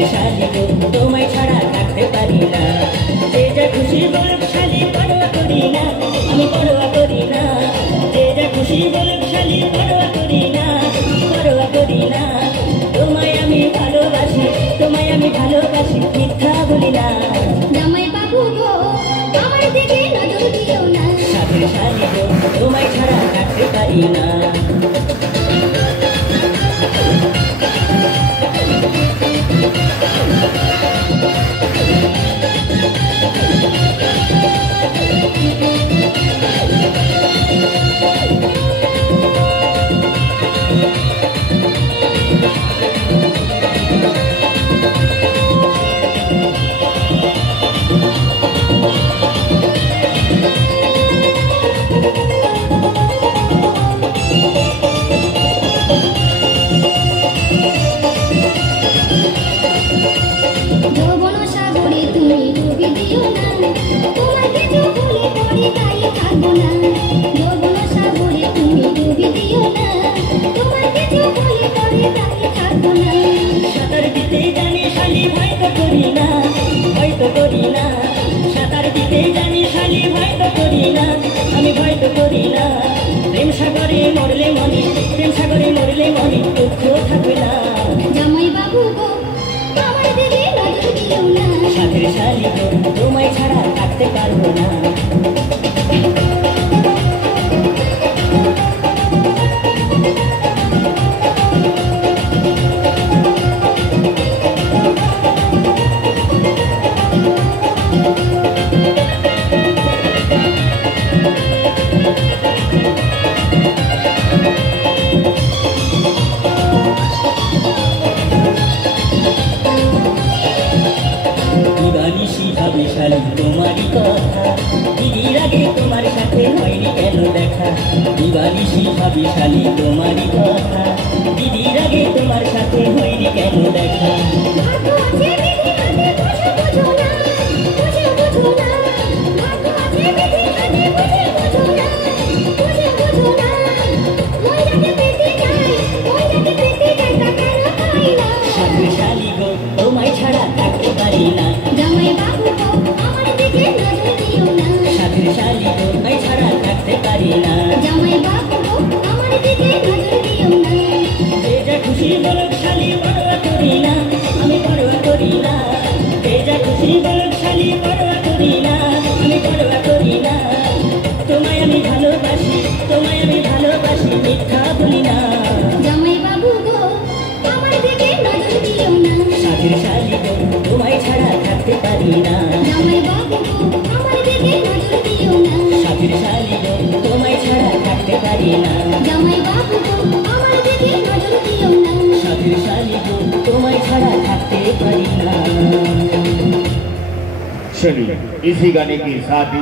সাথের শালি গো তোমায় ছাড়া থাকতে পারি না। যে যা খুশি বলুক শালি পরোয়া করি না, আমি পরোয়া করি না। যে যা খুশি বলুক শালি পরোয়া করি না, পরোয়া করি না। তোমায় আমি ভালোবাসি, তোমায় আমি ভালোবাসি, মিথ্যা বলি না। জামাই বাবু গো আমার দিকে নজর দিও না। সাথের শালি গো তোমায় ছাড়া থাকতে পারি না। যৌবন সাগরে তুমি ডুবে দিও না, তোমার কিছু ভুলে পড়ে তাই থাকবো না। যৌবন সাগরে তুমি ডুবে দিও না, তোমার কিছু ভুলে পড়ে তাই থাকবো না। সাঁতার দিতে জানি শালি ভয় তো করি না, ভয় তো করি না। সাঁতার দিতে জানি শালি ভয় তো করি না, আমি ভয় তো করি না। প্রেম সাগরে মরলে মনে, প্রেম সাগরে মরলে মনে দুঃখ থাকবে না। জামাই বাবু গো আমার দিকে নজর দিও না। সাথের শালি গো তোমায় ছাড়া থাকতে পারবো না। দিবানিশি ভাবি শালি তোমারই কথা, দিদির আগে তোমার সাথে হয়নি কেন দেখা। দিবানিশি ভাবি শালি তোমারই কথা, দিদির আগে তোমার সাথে হয়নি কেন দেখা। ভাগ্য আছে বিধি হাতে বুঝে বুঝো না, বুঝে বুঝো না। ভাগ্য আছে বিধি হাতে বুঝে বুঝো না, বুঝে বুঝো না। ওই যাকে পেতে যাই, ওই যাকে পেতে যাই তা কেন পাই না। সাথের শালি গো তোমায় ছাড়া থাকতে পারি না। জামাই বাবু গো আমার দিকে নজর দিও না। সাথের শালি গো তোমায় ছাড়া থাকতে পারি না। জামাই বাবু গো আমার দিকে নজর দিও না। যে যা খুশি বলুক শালি পরোয়া করি না, আমি পরোয়া করি না। যে যা খুশি বলুক শালি পরোয়া করি না, আমি পরোয়া করি না। তোমায় আমি ভালোবাসি, তোমায় আমি ভালোবাসি, মিথ্যা বলি না। জামাই বাবু গো আমার দিকে নজর দিও না। সাথের শালি গো তোমায় ছাড়া থাকতে পারি না। জামাই বাবু গো আমার দিকে নজর দিও না। সাথের শালি গো তোমায় ছাড়া থাকতে পারি না। জামাই বাবু গো আমার দিকে নজর দিও না। সাথের শালি গো তোমায় ছাড়া থাকতে পারি না। चलिए इसी गाने के साथ ही